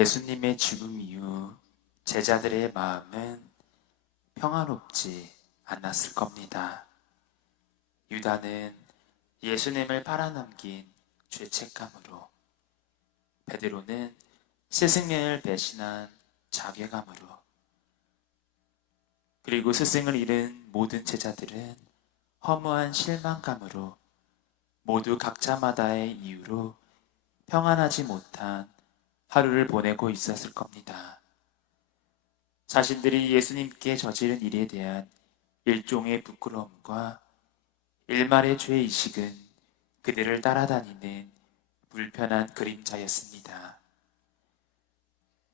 예수님의 죽음 이후 제자들의 마음은 평화롭지 않았을 겁니다. 유다는 예수님을 팔아넘긴 죄책감으로, 베드로는 스승님을 배신한 자괴감으로, 그리고 스승을 잃은 모든 제자들은 허무한 실망감으로 모두 각자마다의 이유로 평안하지 못한 하루를 보내고 있었을 겁니다. 자신들이 예수님께 저지른 일에 대한 일종의 부끄러움과 일말의 죄의식은 그들을 따라다니는 불편한 그림자였습니다.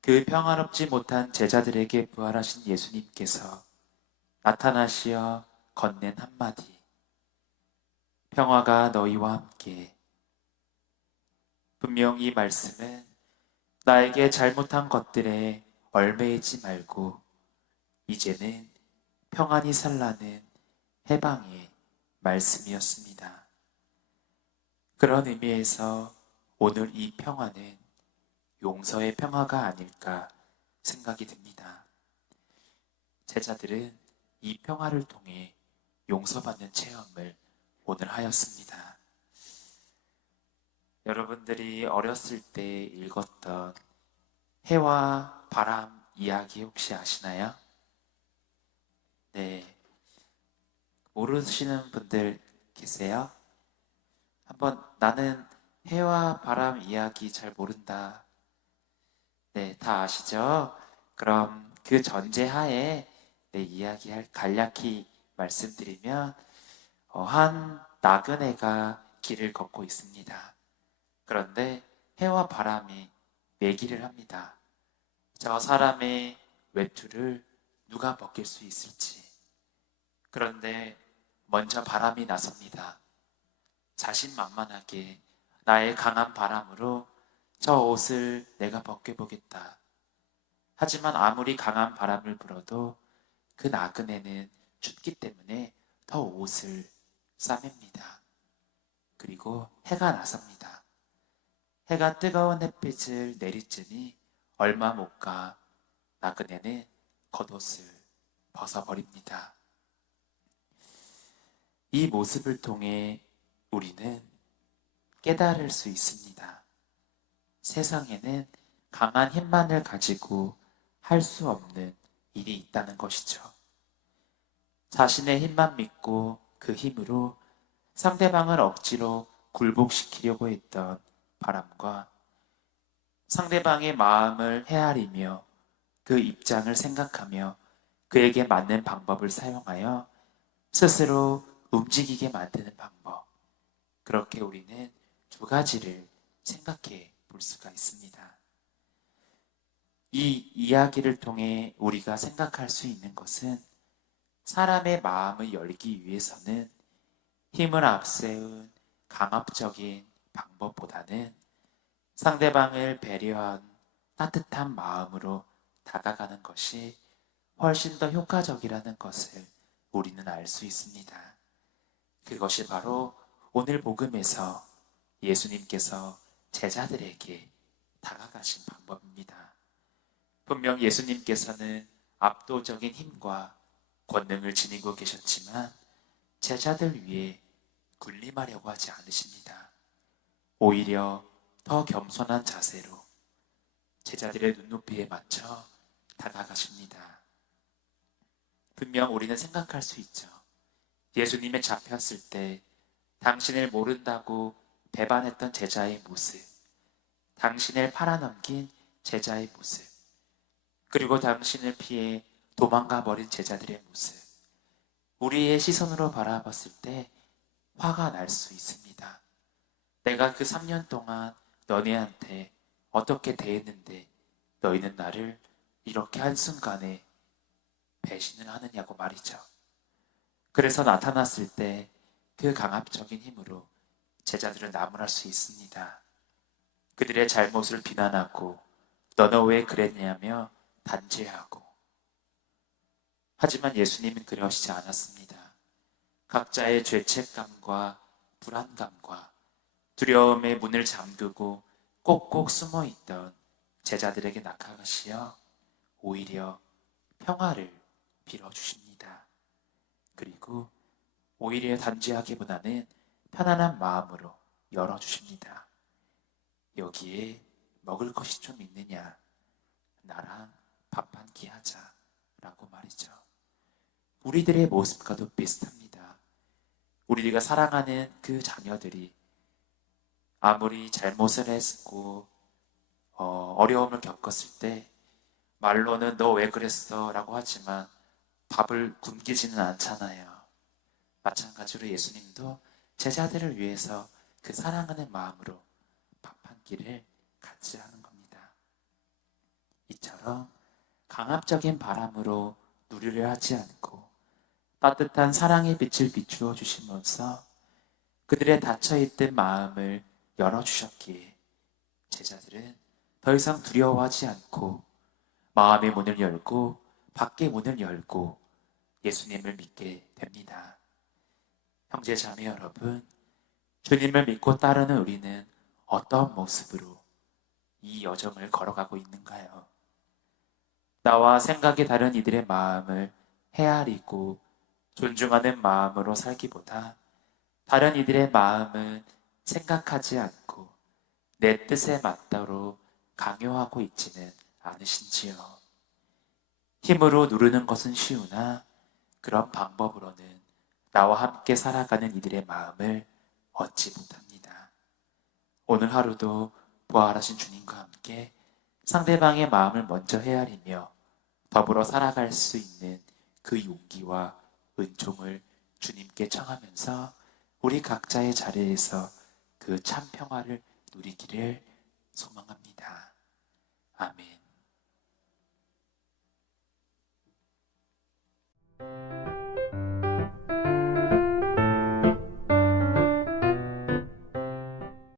그 평화롭지 못한 제자들에게 부활하신 예수님께서 나타나시어 건넨 한마디, 평화가 너희와 함께. 분명 이 말씀은 나에게 잘못한 것들에 얽매이지 말고 이제는 평안히 살라는 해방의 말씀이었습니다. 그런 의미에서 오늘 이 평화는 용서의 평화가 아닐까 생각이 듭니다. 제자들은 이 평화를 통해 용서받는 체험을 오늘 하였습니다. 여러분들이 어렸을 때 읽었던 해와 바람 이야기 혹시 아시나요? 네. 모르시는 분들 계세요? 한번 나는 해와 바람 이야기 잘 모른다. 네, 다 아시죠? 그럼 그 전제하에 이야기할 간략히 말씀드리면 한 나그네가 길을 걷고 있습니다. 그런데 해와 바람이 내기를 합니다. 저 사람의 외투를 누가 벗길 수 있을지. 그런데 먼저 바람이 나섭니다. 자신만만하게 나의 강한 바람으로 저 옷을 내가 벗겨보겠다. 하지만 아무리 강한 바람을 불어도 그 나그네는 춥기 때문에 더 옷을 싸맵니다. 그리고 해가 나섭니다. 해가 뜨거운 햇빛을 내리쬐니 얼마 못 가 나그네는 겉옷을 벗어버립니다. 이 모습을 통해 우리는 깨달을 수 있습니다. 세상에는 강한 힘만을 가지고 할 수 없는 일이 있다는 것이죠. 자신의 힘만 믿고 그 힘으로 상대방을 억지로 굴복시키려고 했던 바람과 상대방의 마음을 헤아리며 그 입장을 생각하며 그에게 맞는 방법을 사용하여 스스로 움직이게 만드는 방법. 그렇게 우리는 두 가지를 생각해 볼 수가 있습니다. 이 이야기를 통해 우리가 생각할 수 있는 것은 사람의 마음을 열기 위해서는 힘을 앞세운 강압적인 방법보다는 상대방을 배려한 따뜻한 마음으로 다가가는 것이 훨씬 더 효과적이라는 것을 우리는 알 수 있습니다. 그것이 바로 오늘 복음에서 예수님께서 제자들에게 다가가신 방법입니다. 분명 예수님께서는 압도적인 힘과 권능을 지니고 계셨지만 제자들 위해 군림하려고 하지 않으십니다. 오히려 더 겸손한 자세로 제자들의 눈높이에 맞춰 다가가십니다. 분명 우리는 생각할 수 있죠. 예수님에 잡혔을 때 당신을 모른다고 배반했던 제자의 모습, 당신을 팔아넘긴 제자의 모습, 그리고 당신을 피해 도망가 버린 제자들의 모습, 우리의 시선으로 바라봤을 때 화가 날 수 있습니다. 내가 그 3년 동안 너네한테 어떻게 대했는데 너희는 나를 이렇게 한순간에 배신을 하느냐고 말이죠. 그래서 나타났을 때 그 강압적인 힘으로 제자들은 나무랄 수 있습니다. 그들의 잘못을 비난하고 너는 왜 그랬냐며 단죄하고. 하지만 예수님은 그러시지 않았습니다. 각자의 죄책감과 불안감과 두려움에 문을 잠그고 꼭꼭 숨어있던 제자들에게 나아가시어 오히려 평화를 빌어주십니다. 그리고 오히려 단죄하기보다는 편안한 마음으로 열어주십니다. 여기에 먹을 것이 좀 있느냐? 나랑 밥 한 끼 하자. 라고 말이죠. 우리들의 모습과도 비슷합니다. 우리가 사랑하는 그 자녀들이 아무리 잘못을 했고 어려움을 겪었을 때 말로는 너 왜 그랬어? 라고 하지만 밥을 굶기지는 않잖아요. 마찬가지로 예수님도 제자들을 위해서 그 사랑하는 마음으로 밥 한 끼를 같이 하는 겁니다. 이처럼 강압적인 바람으로 누리려 하지 않고 따뜻한 사랑의 빛을 비추어 주시면서 그들의 닫혀있던 마음을 열어주셨기에 제자들은 더 이상 두려워하지 않고 마음의 문을 열고 밖의 문을 열고 예수님을 믿게 됩니다. 형제 자매 여러분, 주님을 믿고 따르는 우리는 어떤 모습으로 이 여정을 걸어가고 있는가요? 나와 생각이 다른 이들의 마음을 헤아리고 존중하는 마음으로 살기보다 다른 이들의 마음은 생각하지 않고 내 뜻에 맞도록 강요하고 있지는 않으신지요? 힘으로 누르는 것은 쉬우나 그런 방법으로는 나와 함께 살아가는 이들의 마음을 얻지 못합니다. 오늘 하루도 부활하신 주님과 함께 상대방의 마음을 먼저 헤아리며 더불어 살아갈 수 있는 그 용기와 은총을 주님께 청하면서 우리 각자의 자리에서 그 참 평화를 누리기를 소망합니다.